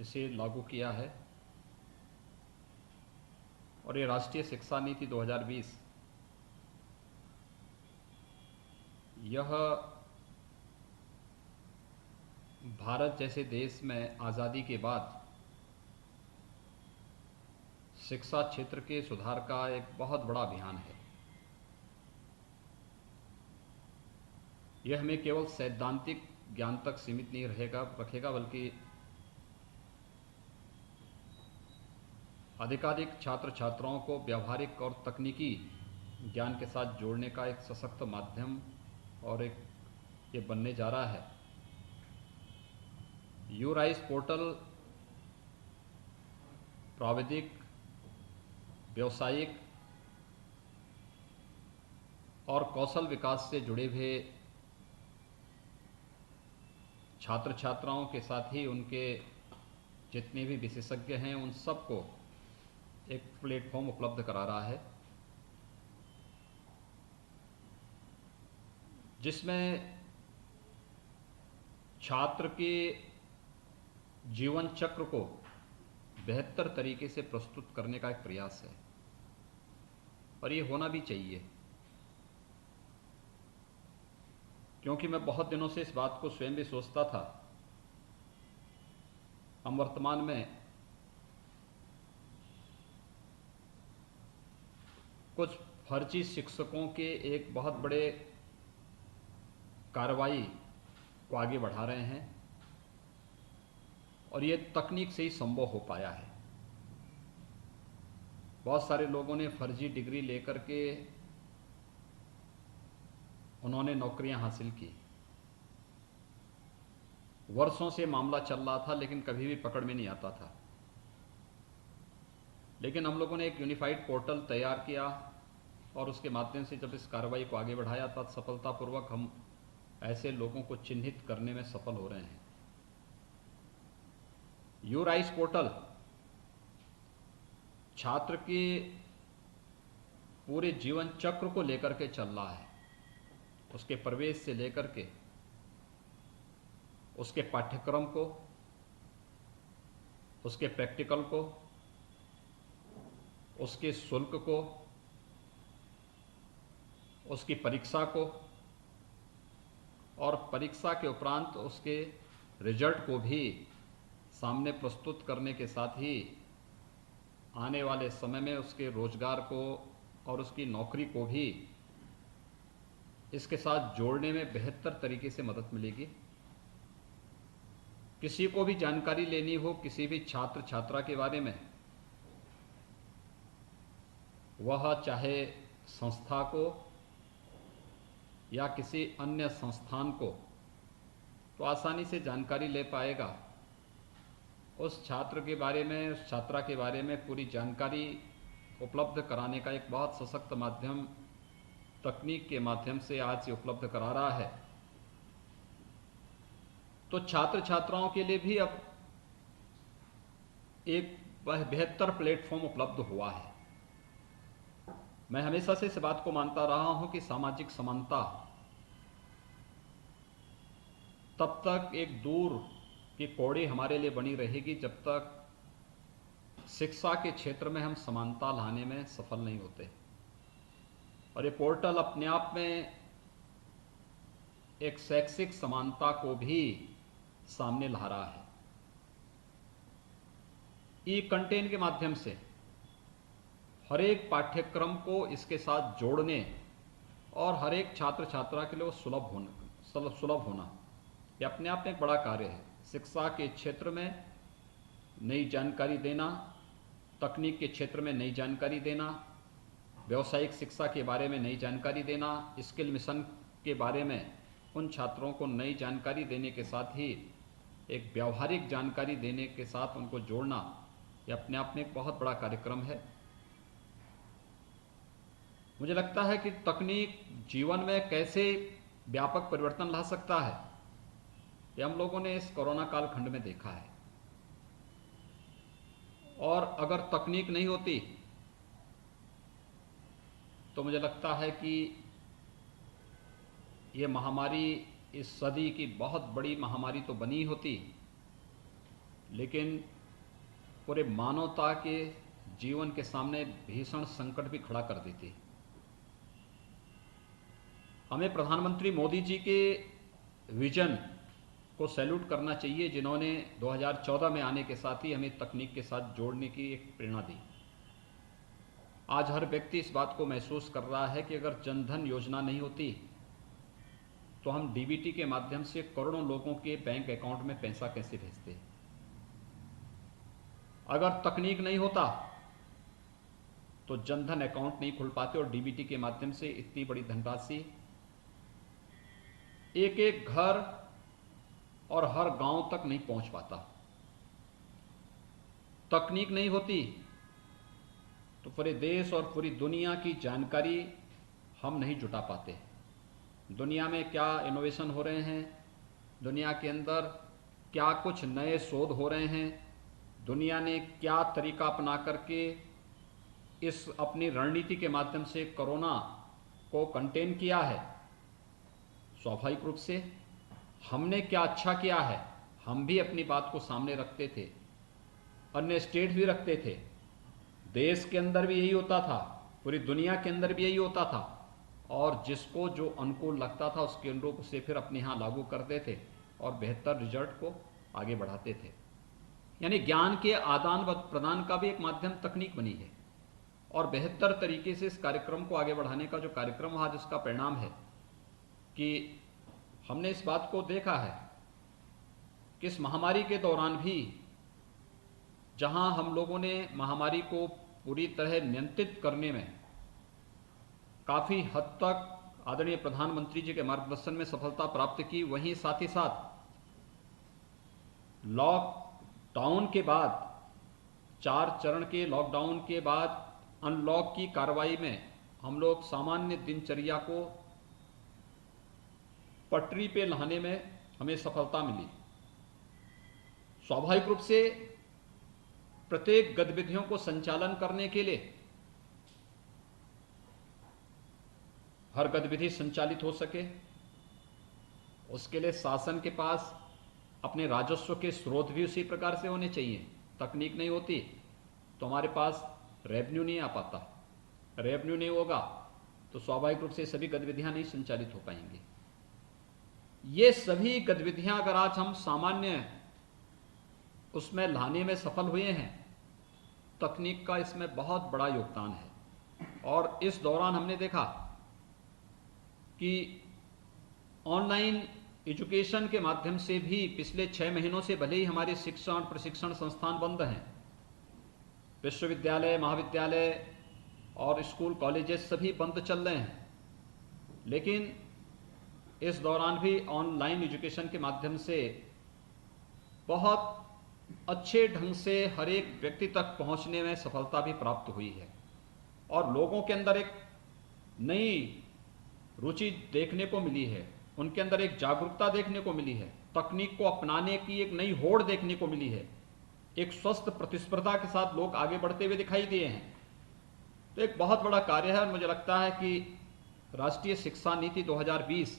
इसे लागू किया है और ये राष्ट्रीय शिक्षा नीति 2020 यह भारत जैसे देश में आज़ादी के बाद शिक्षा क्षेत्र के सुधार का एक बहुत बड़ा अभियान है। यह हमें केवल सैद्धांतिक ज्ञान तक सीमित नहीं रखेगा बल्कि अधिकाधिक छात्र छात्राओं को व्यावहारिक और तकनीकी ज्ञान के साथ जोड़ने का एक सशक्त माध्यम और ये बनने जा रहा है। यूराइस पोर्टल प्राविधिक, व्यावसायिक और कौशल विकास से जुड़े हुए छात्र छात्राओं के साथ ही उनके जितने भी विशेषज्ञ हैं उन सबको एक प्लेटफॉर्म उपलब्ध करा रहा है, जिसमें छात्र के जीवन चक्र को बेहतर तरीके से प्रस्तुत करने का एक प्रयास है और ये होना भी चाहिए, क्योंकि मैं बहुत दिनों से इस बात को स्वयं भी सोचता था। हम वर्तमान में कुछ फर्जी शिक्षकों के एक बहुत बड़े कार्रवाई को आगे बढ़ा रहे हैं और ये तकनीक से ही संभव हो पाया है। बहुत सारे लोगों ने फर्जी डिग्री लेकर के उन्होंने नौकरियां हासिल की। वर्षों से मामला चल रहा था लेकिन कभी भी पकड़ में नहीं आता था। लेकिन हम लोगों ने एक यूनिफाइड पोर्टल तैयार किया और उसके माध्यम से जब इस कार्रवाई को आगे बढ़ाया तब सफलतापूर्वक हम ऐसे लोगों को चिन्हित करने में सफल हो रहे हैं। यूराइस पोर्टल छात्र के पूरे जीवन चक्र को लेकर के चल रहा है, उसके प्रवेश से लेकर के उसके पाठ्यक्रम को, उसके प्रैक्टिकल को, उसके शुल्क को, उसकी परीक्षा को और परीक्षा के उपरांत उसके रिजल्ट को भी सामने प्रस्तुत करने के साथ ही आने वाले समय में उसके रोजगार को और उसकी नौकरी को भी इसके साथ जोड़ने में बेहतर तरीके से मदद मिलेगी। किसी को भी जानकारी लेनी हो किसी भी छात्र छात्रा के बारे में, वह चाहे संस्था को या किसी अन्य संस्थान को, तो आसानी से जानकारी ले पाएगा। उस छात्र के बारे में, उस छात्रा के बारे में पूरी जानकारी उपलब्ध कराने का एक बहुत सशक्त माध्यम तकनीक के माध्यम से आज ये उपलब्ध करा रहा है। तो छात्र छात्राओं के लिए भी अब एक बेहतर प्लेटफॉर्म उपलब्ध हुआ है। मैं हमेशा से इस बात को मानता रहा हूं कि सामाजिक समानता तब तक एक दूर की कौड़ी हमारे लिए बनी रहेगी जब तक शिक्षा के क्षेत्र में हम समानता लाने में सफल नहीं होते। और ये पोर्टल अपने आप में एक शैक्षिक समानता को भी सामने ला रहा है। ई कंटेंट के माध्यम से हर एक पाठ्यक्रम को इसके साथ जोड़ने और हर एक छात्र छात्रा के लिए वो सुलभ होना ये अपने आप में एक बड़ा कार्य है। शिक्षा के क्षेत्र में नई जानकारी देना, तकनीक के क्षेत्र में नई जानकारी देना, व्यावसायिक शिक्षा के बारे में नई जानकारी देना, स्किल मिशन के बारे में उन छात्रों को नई जानकारी देने के साथ ही एक व्यावहारिक जानकारी देने के साथ उनको जोड़ना, ये अपने आप में एक बहुत बड़ा कार्यक्रम है। मुझे लगता है कि तकनीक जीवन में कैसे व्यापक परिवर्तन ला सकता है, ये हम लोगों ने इस कोरोना कालखंड में देखा है। और अगर तकनीक नहीं होती तो मुझे लगता है कि ये महामारी इस सदी की बहुत बड़ी महामारी तो बनी होती, लेकिन पूरे मानवता के जीवन के सामने भीषण संकट भी खड़ा कर देती। हमें प्रधानमंत्री मोदी जी के विजन को सैल्यूट करना चाहिए, जिन्होंने 2014 में आने के साथ ही हमें तकनीक के साथ जोड़ने की एक प्रेरणा दी। आज हर व्यक्ति इस बात को महसूस कर रहा है कि अगर जनधन योजना नहीं होती तो हम डीबीटी के माध्यम से करोड़ों लोगों के बैंक अकाउंट में पैसा कैसे भेजते। अगर तकनीक नहीं होता तो जनधन अकाउंट नहीं खुल पाते और डीबीटी के माध्यम से इतनी बड़ी धनराशि एक एक घर और हर गांव तक नहीं पहुंच पाता। तकनीक नहीं होती तो पूरे देश और पूरी दुनिया की जानकारी हम नहीं जुटा पाते। दुनिया में क्या इनोवेशन हो रहे हैं, दुनिया के अंदर क्या कुछ नए शोध हो रहे हैं, दुनिया ने क्या तरीका अपना करके इस अपनी रणनीति के माध्यम से कोरोना को कंटेन किया है। स्वाभाविक रूप से हमने क्या अच्छा किया है, हम भी अपनी बात को सामने रखते थे, अन्य स्टेट भी रखते थे, देश के अंदर भी यही होता था, पूरी दुनिया के अंदर भी यही होता था। और जिसको जो अनुकूल लगता था उसके अनुरूप उसे फिर अपने यहाँ लागू करते थे और बेहतर रिजल्ट को आगे बढ़ाते थे। यानी ज्ञान के आदान प्रदान का भी एक माध्यम तकनीक बनी है। और बेहतर तरीके से इस कार्यक्रम को आगे बढ़ाने का जो कार्यक्रम आज इसका परिणाम है कि हमने इस बात को देखा है कि इस महामारी के दौरान भी जहां हम लोगों ने महामारी को पूरी तरह नियंत्रित करने में काफी हद तक आदरणीय प्रधानमंत्री जी के मार्गदर्शन में सफलता प्राप्त की, वहीं साथ ही साथ लॉकडाउन के बाद 4 चरण के लॉकडाउन के बाद अनलॉक की कार्रवाई में हम लोग सामान्य दिनचर्या को पटरी पे लाने में हमें सफलता मिली। स्वाभाविक रूप से प्रत्येक गतिविधियों को संचालन करने के लिए हर गतिविधि संचालित हो सके, उसके लिए शासन के पास अपने राजस्व के स्रोत भी उसी प्रकार से होने चाहिए। तकनीक नहीं होती तो हमारे पास रेवेन्यू नहीं आ पाता, रेवेन्यू नहीं होगा तो स्वाभाविक रूप से सभी गतिविधियां नहीं संचालित हो पाएंगी। ये सभी गतिविधियां अगर आज हम सामान्य उसमें लाने में सफल हुए हैं, तकनीक का इसमें बहुत बड़ा योगदान है। और इस दौरान हमने देखा कि ऑनलाइन एजुकेशन के माध्यम से भी पिछले 6 महीनों से भले ही हमारे शिक्षण और प्रशिक्षण संस्थान बंद हैं, विश्वविद्यालय, महाविद्यालय और स्कूल, कॉलेजेस सभी बंद चल रहे हैं, लेकिन इस दौरान भी ऑनलाइन एजुकेशन के माध्यम से बहुत अच्छे ढंग से हर एक व्यक्ति तक पहुंचने में सफलता भी प्राप्त हुई है और लोगों के अंदर एक नई रुचि देखने को मिली है, उनके अंदर एक जागरूकता देखने को मिली है, तकनीक को अपनाने की एक नई होड़ देखने को मिली है, एक स्वस्थ प्रतिस्पर्धा के साथ लोग आगे बढ़ते हुए दिखाई दिए हैं। तो एक बहुत बड़ा कार्य है और मुझे लगता है कि राष्ट्रीय शिक्षा नीति 2020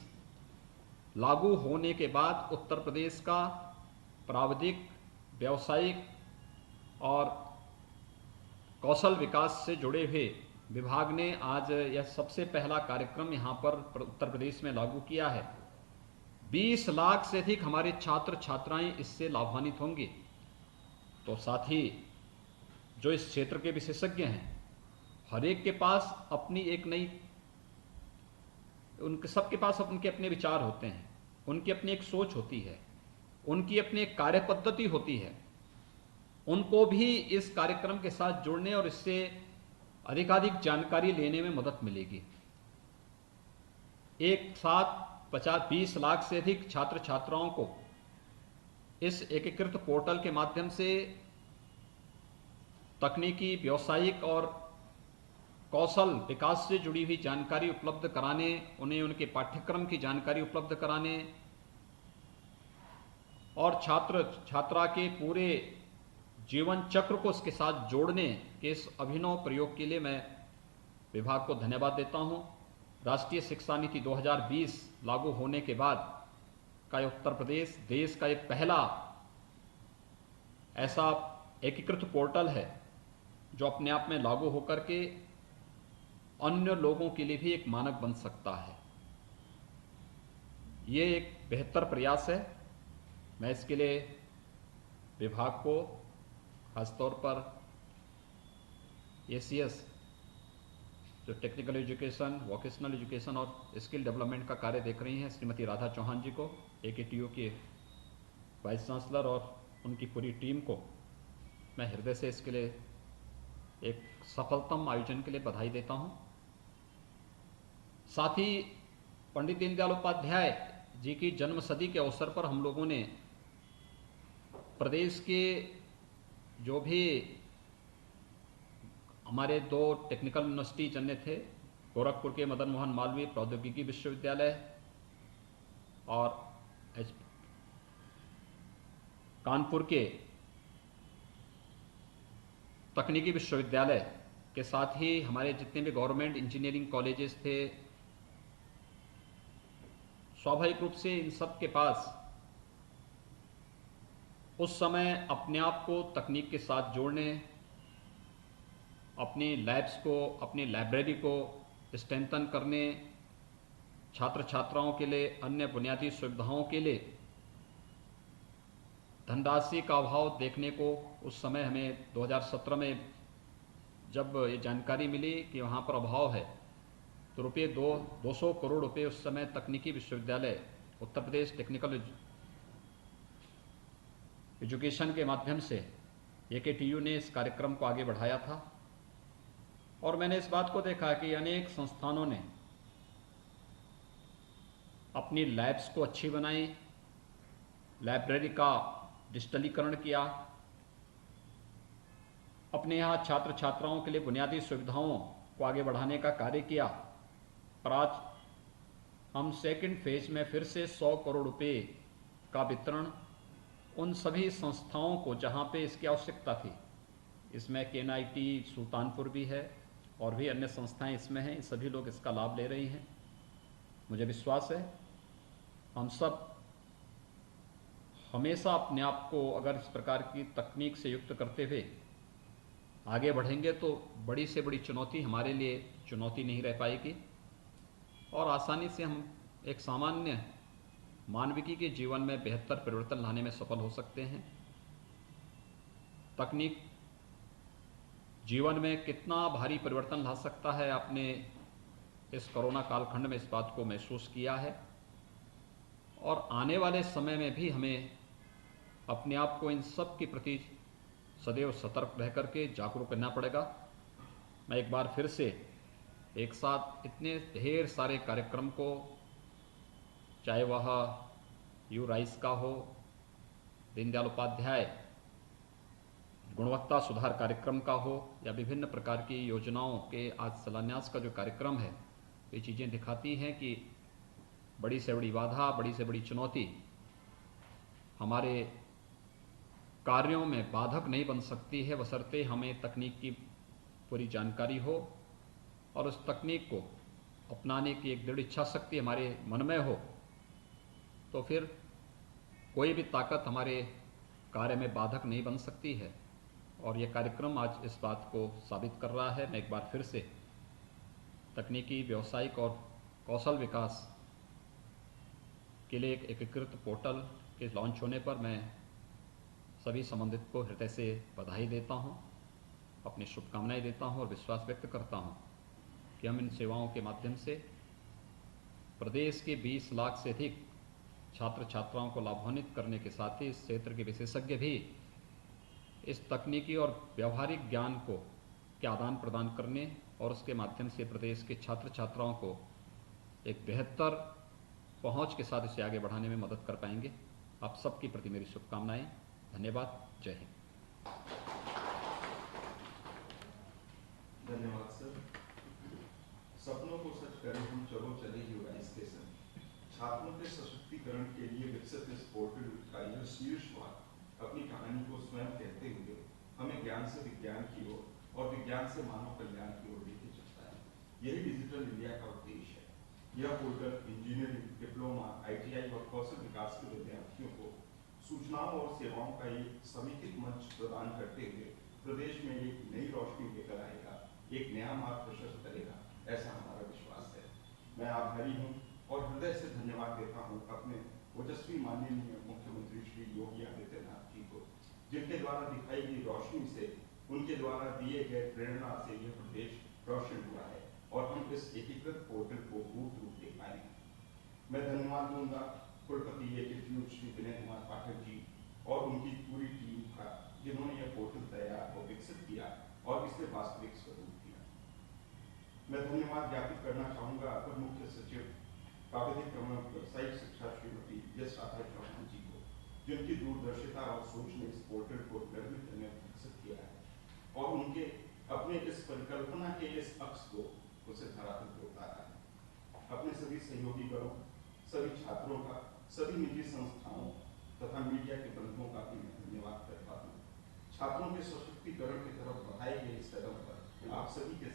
लागू होने के बाद उत्तर प्रदेश का प्राविधिक, व्यावसायिक और कौशल विकास से जुड़े हुए विभाग ने आज यह सबसे पहला कार्यक्रम यहाँ पर उत्तर प्रदेश में लागू किया है। 20 लाख से अधिक हमारे छात्र छात्राएं इससे लाभान्वित होंगे। तो साथ ही जो इस क्षेत्र के विशेषज्ञ हैं, हर एक के पास अपनी एक नई, उनके सबके पास उनके अपने विचार होते हैं, उनकी अपनी एक सोच होती है, उनकी अपनी एक कार्य पद्धति होती है। उनको भी इस कार्यक्रम के साथ जुड़ने और इससे अधिकाधिक जानकारी लेने में मदद मिलेगी। एक साथ 50-20 लाख से अधिक छात्र छात्राओं को इस एकीकृत पोर्टल के माध्यम से तकनीकी, व्यावसायिक और कौशल विकास से जुड़ी हुई जानकारी उपलब्ध कराने, उन्हें उनके पाठ्यक्रम की जानकारी उपलब्ध कराने और छात्र छात्रा के पूरे जीवन चक्र को उसके साथ जोड़ने के इस अभिनव प्रयोग के लिए मैं विभाग को धन्यवाद देता हूं। राष्ट्रीय शिक्षा नीति 2020 लागू होने के बाद का उत्तर प्रदेश देश का एक पहला ऐसा एकीकृत पोर्टल है जो अपने आप में लागू होकर के अन्य लोगों के लिए भी एक मानक बन सकता है। ये एक बेहतर प्रयास है। मैं इसके लिए विभाग को, खासतौर पर ACS जो टेक्निकल एजुकेशन, वोकेशनल एजुकेशन और स्किल डेवलपमेंट का कार्य देख रही हैं, श्रीमती राधा चौहान जी को, AKTU के वाइस चांसलर और उनकी पूरी टीम को मैं हृदय से इसके लिए एक सफलतम आयोजन के लिए बधाई देता हूं। साथ ही पंडित दीनदयाल उपाध्याय जी की जन्म शती के अवसर पर हम लोगों ने प्रदेश के जो भी हमारे 2 टेक्निकल यूनिवर्सिटी जन्ने थे, गोरखपुर के मदन मोहन मालवीय प्रौद्योगिकी विश्वविद्यालय और कानपुर के तकनीकी विश्वविद्यालय के साथ ही हमारे जितने भी गवर्नमेंट इंजीनियरिंग कॉलेजेस थे, स्वाभाविक रूप से इन सब के पास उस समय अपने आप को तकनीक के साथ जोड़ने, अपनी लैब्स को, अपनी लाइब्रेरी को स्ट्रेंथन करने, छात्र छात्राओं के लिए अन्य बुनियादी सुविधाओं के लिए धनराशि का अभाव देखने को उस समय हमें 2017 में जब ये जानकारी मिली कि वहाँ पर अभाव है, तो रुपये 200 करोड़ रुपए उस समय तकनीकी विश्वविद्यालय उत्तर प्रदेश टेक्निकल एजुकेशन के माध्यम से AKTU ने इस कार्यक्रम को आगे बढ़ाया था। और मैंने इस बात को देखा कि अनेक संस्थानों ने अपनी लैब्स को अच्छी बनाई, लाइब्रेरी का डिजिटलीकरण किया, अपने यहाँ छात्र छात्राओं के लिए बुनियादी सुविधाओं को आगे बढ़ाने का कार्य किया। पर आज हम सेकंड फेज में फिर से 100 करोड़ रुपए का वितरण उन सभी संस्थाओं को जहाँ पे इसकी आवश्यकता थी, इसमें KNIT सुल्तानपुर भी है और भी अन्य संस्थाएं इसमें हैं, सभी लोग इसका लाभ ले रही हैं। मुझे विश्वास है हम सब हमेशा अपने आप को अगर इस प्रकार की तकनीक से युक्त करते हुए आगे बढ़ेंगे तो बड़ी से बड़ी चुनौती हमारे लिए चुनौती नहीं रह पाएगी और आसानी से हम एक सामान्य मानविकी के जीवन में बेहतर परिवर्तन लाने में सफल हो सकते हैं। तकनीक जीवन में कितना भारी परिवर्तन ला सकता है, आपने इस कोरोना कालखंड में इस बात को महसूस किया है। और आने वाले समय में भी हमें अपने आप को इन सब के प्रति सदैव सतर्क रह करके जागरूक करना पड़ेगा। मैं एक बार फिर से एक साथ इतने ढेर सारे कार्यक्रम को, चाहे वह यू राइस का हो, दीनदयाल उपाध्याय गुणवत्ता सुधार कार्यक्रम का हो, या विभिन्न प्रकार की योजनाओं के आज शिलान्यास का जो कार्यक्रम है, ये चीज़ें दिखाती हैं कि बड़ी से बड़ी बाधा, बड़ी से बड़ी चुनौती हमारे कार्यों में बाधक नहीं बन सकती है, बशर्ते हमें तकनीक की पूरी जानकारी हो और उस तकनीक को अपनाने की एक दृढ़ इच्छा शक्ति हमारे मन में हो, तो फिर कोई भी ताकत हमारे कार्य में बाधक नहीं बन सकती है। और ये कार्यक्रम आज इस बात को साबित कर रहा है। मैं एक बार फिर से तकनीकी, व्यावसायिक और कौशल विकास के लिए एक एकीकृत पोर्टल के लॉन्च होने पर मैं सभी संबंधित को हृदय से बधाई देता हूं, अपनी शुभकामनाएं देता हूं और विश्वास व्यक्त करता हूं कि हम इन सेवाओं के माध्यम से प्रदेश के 20 लाख से अधिक छात्र छात्राओं को लाभान्वित करने के साथ ही इस क्षेत्र के विशेषज्ञ भी इस तकनीकी और व्यावहारिक ज्ञान को के आदान प्रदान करने और उसके माध्यम से प्रदेश के छात्र छात्राओं को एक बेहतर पहुंच के साथ इसे आगे बढ़ाने में मदद कर पाएंगे। आप सबके प्रति मेरी शुभकामनाएं। धन्यवाद। जय हिंद। धन्यवाद सर। सपनों को सच करें हम, चलो चले यू राइस के संग। छात्रों के सशक्तिकरण के लिए विकसित इस पोर्टल का यह शीर्षवाद अपनी कहानी को स्वयं कहते हुए हमें ज्ञान से विज्ञान की ओर और विज्ञान से मानव कल्याण की ओर लेके चलता है। यही डिजिटल इंडिया का उद्देश्य है। यह पोर्टल इंजीनियरिंग, डिप्लोमा, ITI और कौशल विकास के विद्यार्थियों को सूचनाओं और सेवाओं का एक समेकित मंच प्रदान करते हुए प्रदेश में एक नई रोशनी लेकर आएगा, एक नया मार्ग प्रशस्त करेगा, ऐसा हमारा विश्वास है। मैं आभारी हूँ और हृदय से धन्यवाद देता हूँ अपने ओजस्वी माननीय मुख्यमंत्री श्री योगी आदित्यनाथ जी को, जिनके द्वारा दिखाई गई रोशनी से, उनके द्वारा दिए गए प्रेरणा से यह प्रदेश रोशन हुआ है और हम इस एकीकृत पोर्टल को मूर्त रूप दे पाए हैं। मैं धन्यवाद दूंगा कुलपति AKTU श्री विनय कुमार पाठक जी और उनकी पूरी टीम का, जिन्होंने यह पोर्टल तैयार और विकसित किया और इसे वास्तविक स्वरूप दिया। मैं धन्यवाद ज्ञापित करना चाहूंगा अपर मुख्य सचिव प्राविधिक क्रम व्यावसायिक शिक्षा श्रीमती एस राधा चौहान जी को, जिनकी दूरदर्शिता और सोच ने इस पोर्टल को निर्मित करने में विकसित किया है और उनके अपने इस परिकल्पना के इस अक्ष को उसे धरातल पर उतारा है। अपने सभी सहयोगी गणों, सभी छात्रों का, सभी निजी संस्थाओं तथा मीडिया के बंधुओं का भी मैं धन्यवाद करता हूँ। छात्रों के सशक्तिकरण की तरफ बढ़ाए गए इस कदम पर आप सभी के